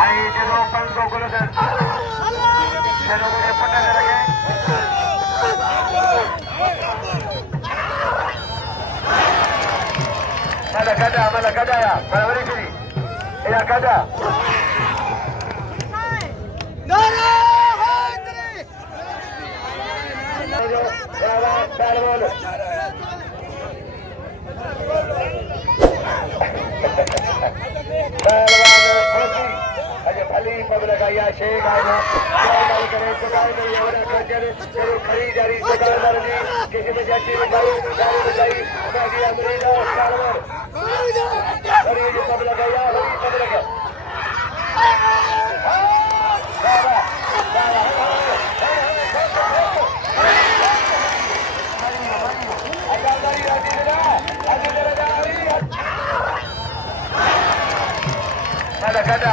आई जो 500 गुलदर चलो मुझे पता लगे मला kada ya बरोबर की या kada खरीदारी किसी में जाती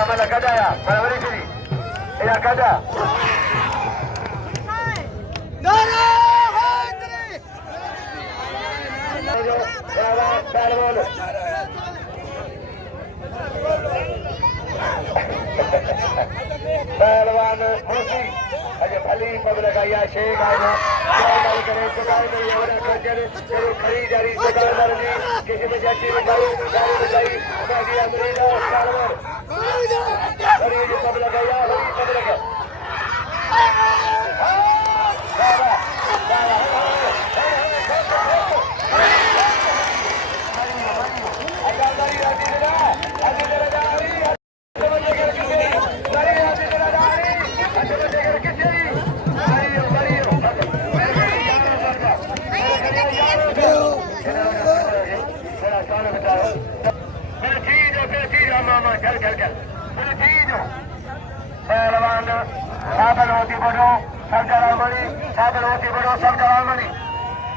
मला kada ya बरोबर की या kada पहलवान खुशी अजय भली पब्लिक या शेख आया खरीदारी किसी में जाती पब्लिक या पब्लिक पहलवान साबल होती बड़ो सरकार मणि साबल होती बड़ो सरकार मणि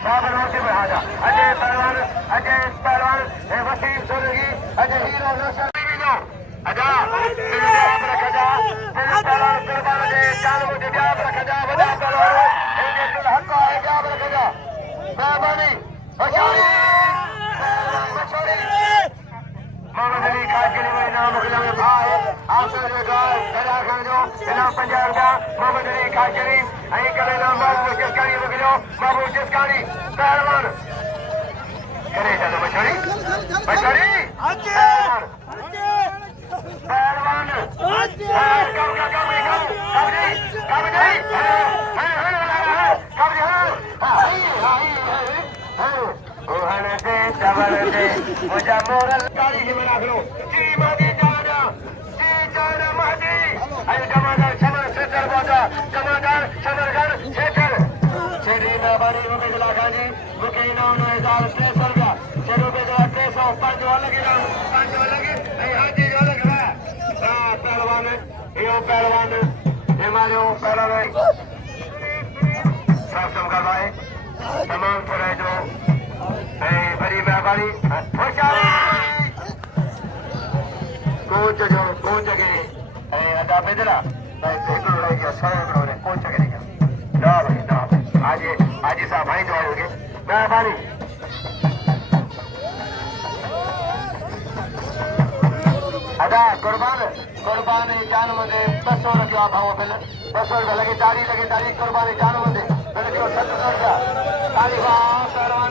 साबल होती बढ़ाना अजय पहलवान वसीम सोलगी अजय हीरो रोशन अजा रखा पहलवान कुर्बान दे चाल मुझे जाब रखा बड़ा पहलवान हक है जाब रखा मेहरबानी मशहूरी मोहम्मद अली खान के लिए इनाम मुकदम में भाई आंसर लगाओ खड़ा कर दो इनाम 50 का मोहम्मद अली खान शरीफ आई करे नाम बाबू जिसकानी मुकदम बाबू जिसकानी पहलवान करे जाना मशहूरी पहलवान मुझा मोरल गाड़ी की बना लो जी मादी जाना मादी अरे कमांडर समर सेटर बाजा कमांडर समरगढ़ सेटर छेड़ी ना बड़ी वो बिजला खानी मुके इनाम 9300 का चलो बिजला 305 लगे ना 5 लगे नहीं हाजी जो लग रहा हां पहलवान ये हमारे पहलवान सब का भाई तमाम पूरे जो बड़ी मेहरबानी कौन जगह अदा बेदरा कौन जगह आज साहब भाई जो आयोगे मेहरबानी अदा कुर्बान जान मध्ये 200 रुपया भाव बिल 200 रुपया लगे तारी कुर्बानी जान मध्ये बिल 700 रुपया तारी भाव